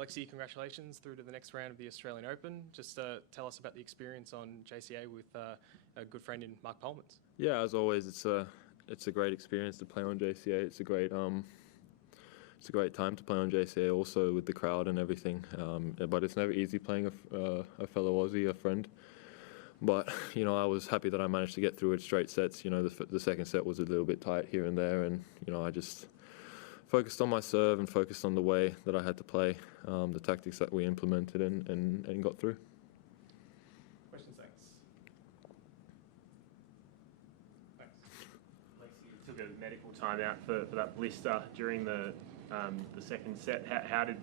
Alexi, congratulations through to the next round of the Australian Open. Just tell us about the experience on JCA with a good friend in Mark Polmans. Yeah, as always, it's a great experience to play on JCA. It's a great time to play on JCA, also with the crowd and everything. But it's never easy playing a fellow Aussie, a friend. But I was happy that I managed to get through it straight sets. The second set was a little bit tight here and there, and I just focused on my serve and focused on the way that I had to play, the tactics that we implemented, and got through. Questions, thanks. Alexi, you took a medical timeout for that blister during the second set. How did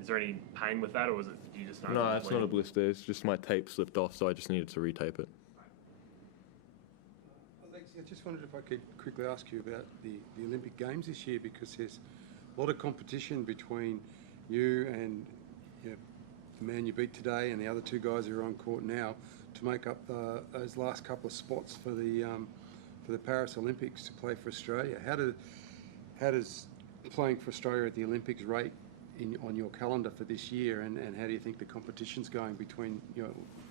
is there any pain with that, or was it you just know? No, it's not a blister. It's just my tape slipped off, so I just needed to retape it. Alexi, I just wondered if I could quickly ask you about the Olympic Games this year, because there's a lot of competition between you and the man you beat today and the other two guys who are on court now to make up those last couple of spots for the Paris Olympics to play for Australia. How does playing for Australia at the Olympics rate on your calendar for this year, and how do you think the competition's going between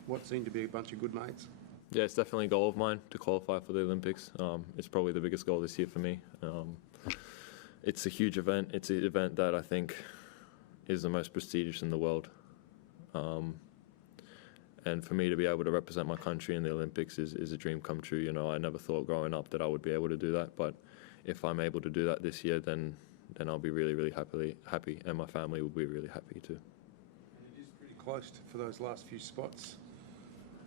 what seem to be a bunch of good mates? Yeah, it's definitely a goal of mine to qualify for the Olympics. It's probably the biggest goal this year for me. It's a huge event. It's an event that I think is the most prestigious in the world. And for me to be able to represent my country in the Olympics is a dream come true. I never thought growing up that I would be able to do that, but if I'm able to do that this year, then I'll be really, really happy, and my family will be really happy too. And it is pretty close for those last few spots.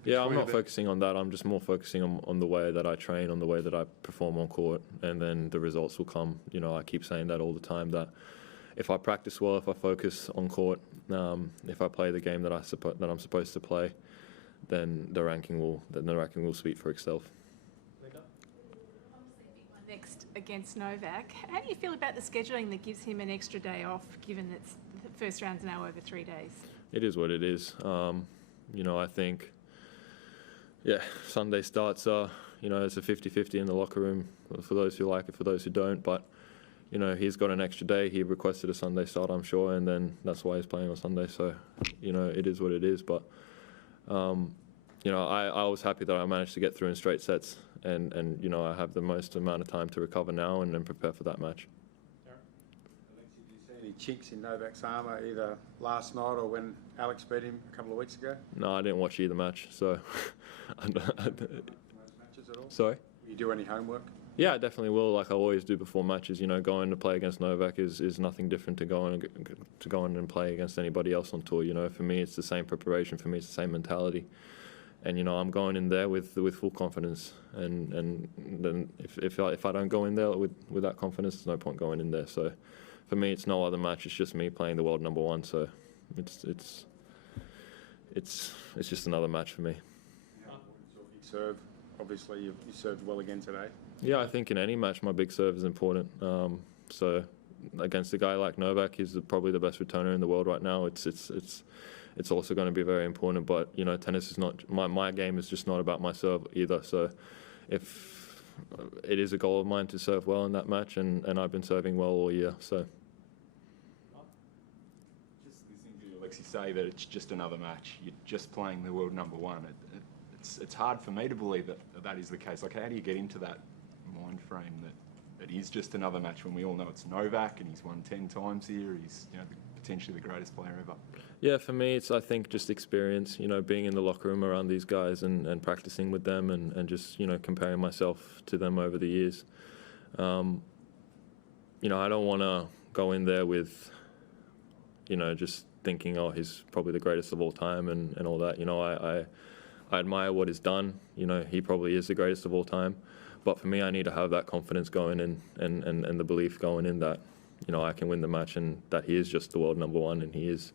Yeah, I'm not focusing on that. I'm just more focusing on the way that I train, on the way that I perform on court, and then the results will come. I keep saying that all the time, that if I practice well, if I focus on court, if I play the game that I'm supposed to play, then the ranking will speak for itself. Next against Novak. How do you feel about the scheduling that gives him an extra day off, given that the first round's now over 3 days? It is what it is. I think, Sunday starts are, it's a 50-50 in the locker room for those who like it, for those who don't. But, he's got an extra day. He requested a Sunday start, I'm sure, and then that's why he's playing on Sunday. So, it is what it is. But, I was happy that I managed to get through in straight sets. And I have the most amount of time to recover now and then prepare for that match. Alexi, did you see any chinks in Novak's armour either last night or when Alex beat him a couple of weeks ago? No, I didn't watch either match, so. Those matches at all? Sorry? Will you do any homework? Yeah, I definitely will, like I always do before matches. Going to play against Novak is nothing different to going and play against anybody else on tour. For me, it's the same preparation. For me, it's the same mentality. And I'm going in there with full confidence, and then if I don't go in there with that confidence, there's no point going in there. So for me, it's no other match. It's just me playing the world number one. So it's just another match for me. How important is your big serve? Obviously, you served well again today. Yeah, I think in any match, my big serve is important. So against a guy like Novak, he's probably the best returner in the world right now. It's also going to be very important, but tennis is not my game is just not about my serve either. So if it is a goal of mine to serve well in that match, and I've been serving well all year. So just listening to Alexi say that it's just another match, you're just playing the world number one. It's hard for me to believe that is the case. Like, how do you get into that mind frame that it is just another match when we all know it's Novak and he's won 10 times here? He's potentially the greatest player ever. Yeah, for me, it's, I think, just experience, being in the locker room around these guys and practicing with them and just, comparing myself to them over the years. I don't want to go in there with, just thinking, oh, he's probably the greatest of all time and all that. I admire what he's done. He probably is the greatest of all time. But for me, I need to have that confidence going in and the belief going in that, I can win the match and that he is just the world number one, and he is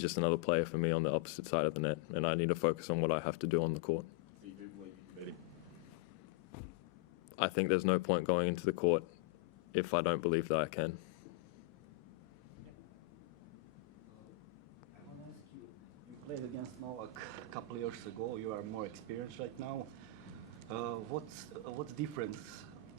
just another player for me on the opposite side of the net, and I need to focus on what I have to do on the court. So you do believe you can beat him? I think there's no point going into the court if I don't believe that I can. I want to ask you, you played against Novak a couple of years ago. You are more experienced right now. What's difference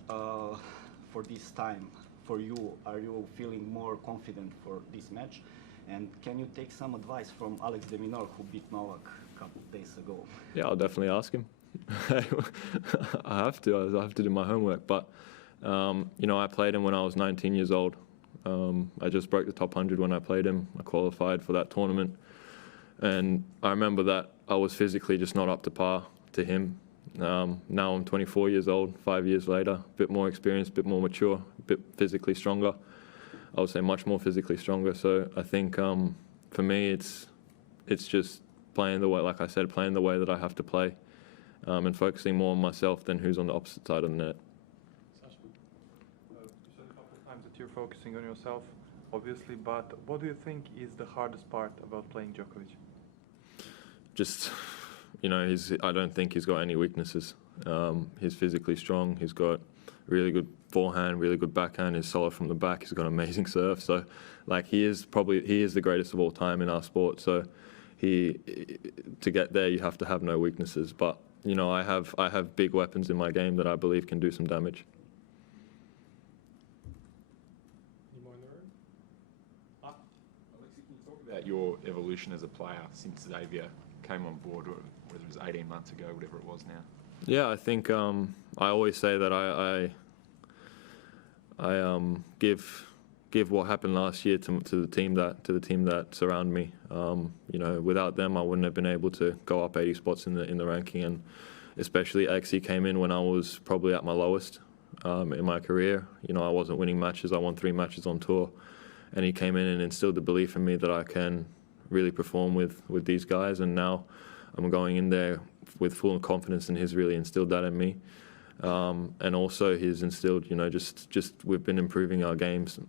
for this time for you? Are you feeling more confident for this match? And can you take some advice from Alex de Minaur, who beat Novak a couple of days ago? Yeah, I'll definitely ask him. I have to do my homework. But, you know, I played him when I was 19 years old. I just broke the top 100 when I played him. I qualified for that tournament. And I remember that I was physically just not up to par to him. Now I'm 24 years old, 5 years later, a bit more experienced, a bit more mature, a bit physically stronger. I would say much more physically stronger. So I think for me, it's just playing the way, like I said, playing the way that I have to play, and focusing more on myself than who's on the opposite side of the net. You said a couple of times that you're focusing on yourself, obviously, but what do you think is the hardest part about playing Djokovic? Just, you know, I don't think he's got any weaknesses. He's physically strong. He's got really good forehand, really good backhand. He's solid from the back. He's got amazing serve. So, like, he is the greatest of all time in our sport. So, to get there, you have to have no weaknesses. But, you know, I have big weapons in my game that I believe can do some damage. Any more in the room? Alexi, can you talk about your evolution as a player since Xavier came on board, or whether it was 18 months ago, whatever it was now? Yeah, I think I always say that I give what happened last year to the team that surround me. You know, without them, I wouldn't have been able to go up 80 spots in the ranking, and especially Alexi came in when I was probably at my lowest in my career. You know, I wasn't winning matches. I won 3 matches on tour, and he came in and instilled the belief in me that I can really perform with these guys. And now I'm going in there with full confidence, and he's really instilled that in me. And also he's instilled, you know, just we've been improving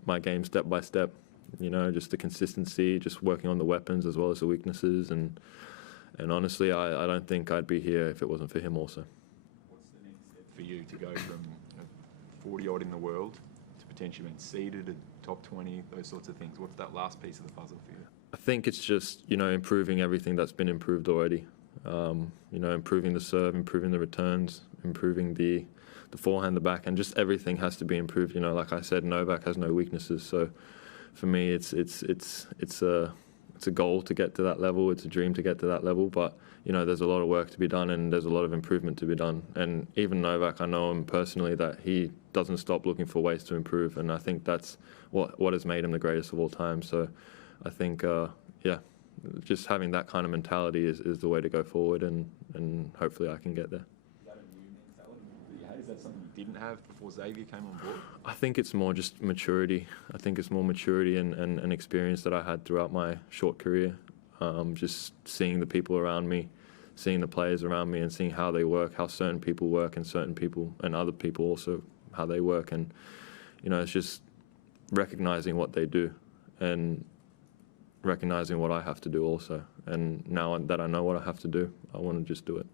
my game step by step. You know, just the consistency, just working on the weapons as well as the weaknesses. And honestly, I don't think I'd be here if it wasn't for him also. What's the next step for you to go from 40 odd in the world to potentially being seeded at top 20, those sorts of things? What's that last piece of the puzzle for you? I think it's just, you know, improving everything that's been improved already. You know, improving the serve, improving the returns, improving the forehand, the backhand, just everything has to be improved. You know, like I said, Novak has no weaknesses. So for me, it's a goal to get to that level. It's a dream to get to that level. But, you know, there's a lot of work to be done, and there's a lot of improvement to be done. And even Novak, I know him personally, that he doesn't stop looking for ways to improve. And I think that's what has made him the greatest of all time. So I think, yeah, just having that kind of mentality is the way to go forward, and hopefully I can get there. Is that a new mentality that you had? Is that something you didn't have before Xavier came on board? I think it's more just maturity. I think it's more maturity and experience that I had throughout my short career. Just seeing the people around me, seeing the players around me, and seeing how they work, how certain people work, and certain people and other people also how they work. And, you know, it's just recognizing what they do and recognizing what I have to do also. And now that I know what I have to do, I want to just do it.